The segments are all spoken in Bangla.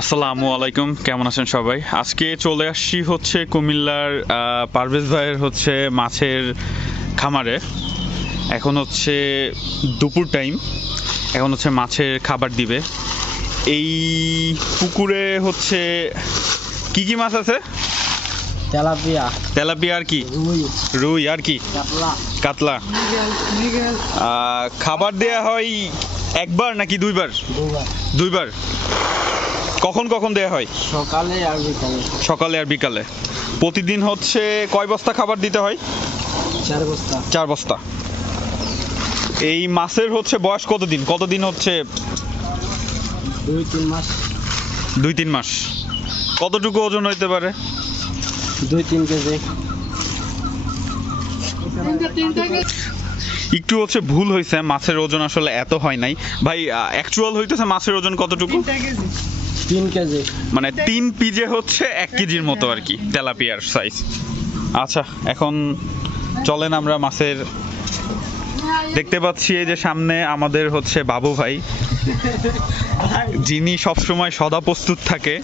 আসসালামু আলাইকুম কেমন আছেন সবাই? আজকে চলে আসছি হচ্ছে কুমিল্লার পারভেজ ভাইয়ের হচ্ছে মাছের খামারে। এখন হচ্ছে দুপুর টাইম এখন হচ্ছে মাছের খাবার দিবে। এই পুকুরে হচ্ছে কি কি মাছ আছে? তেলাপিয়া। তেলাপিয়া আর কি? রুই। রুই আর কি? কাতলা। খাবার দেয়া হয় একবার নাকি দুইবার। দুইবার। কখন কখন দেয়া হয়? সকালে আর বিকালে। সকালে আর বিকালে। প্রতিদিন হচ্ছে কয় বস্তা খাবার দিতে হয়? চার বস্তা। চার বস্তা। এই মাছের হচ্ছে বয়স কতদিন? কতদিন হচ্ছে? দুই তিন মাস। দুই তিন মাস। কতটুকু ওজন হইতে পারে? দুই তিন কেজি। একটু হচ্ছে ভুল হয়েছে মাছের ওজন আসলে এত হয় নাই। ভাই অ্যাকচুয়াল হইতেছে মাছের ওজন কতটুকু? তিন কেজি। মানে তিন পিজে হচ্ছে এক কেজির মতো আর কি, তেলাপিয়ার সাইজ আচ্ছা এখন চলেন আমরা মাছের দেখতে পাচ্ছি এই যে সামনে আমাদের হচ্ছে বাবু ভাই। যিনি সবসময় সদা প্রস্তুত থাকে।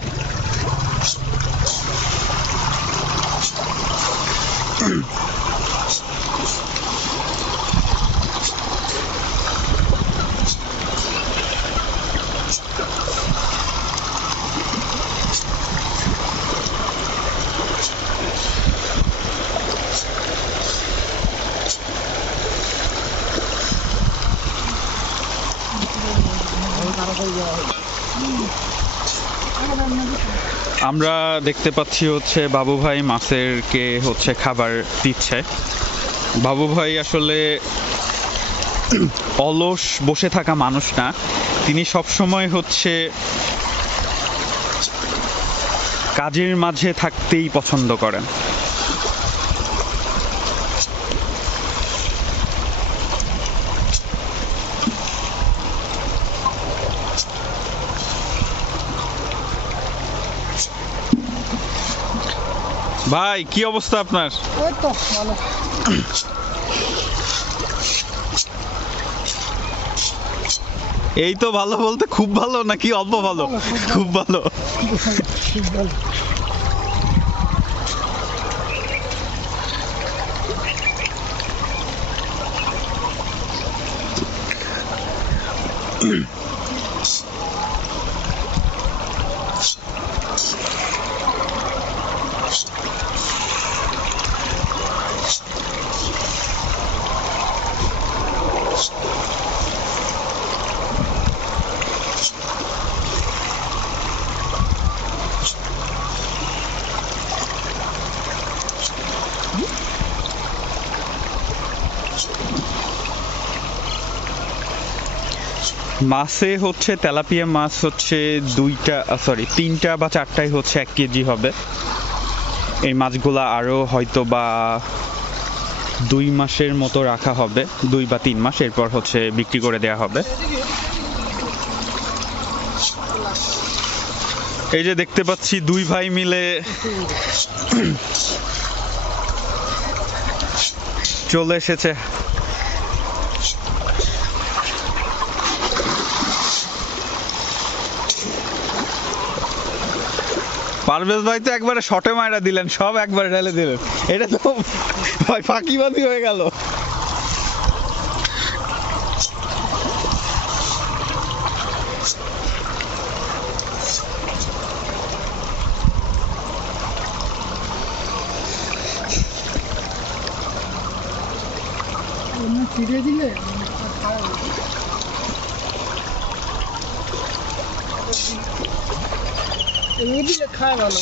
আমরা দেখতে পাচ্ছি হচ্ছে বাবু ভাই মাছেরকে হচ্ছে খাবার দিচ্ছে। বাবু ভাই আসলে অলস বসে থাকা মানুষ না। তিনি সব সময় হচ্ছে কাজের মাঝে থাকতেই পছন্দ করেন। ভাই কি অবস্থা আপনার? ওই তো ভালো। এই তো ভালো বলতে খুব ভালো নাকি অল্প ভালো? খুব ভালো। মাছে হচ্ছে তেলাপিয়া মাছ হচ্ছে দুইটা সরি তিনটা বা চারটাই হচ্ছে এক কেজি হবে। এই মাছগুলা আরও হয়তো বা দুই মাসের মতো রাখা হবে, দুই বা তিন মাস, এরপর হচ্ছে বিক্রি করে দেয়া হবে। এই যে দেখতে পাচ্ছি দুই ভাই মিলে চলে এসেছে। পারভেজ ভাই তো একবারে শটে মাইরা দিলেন, সব একবারে ঢেলে দিলেন। এটা তো ভাই ফাঁকিবাজি হয়ে গেল। ফিরে দিলে এমনি দিলে খায় ভালো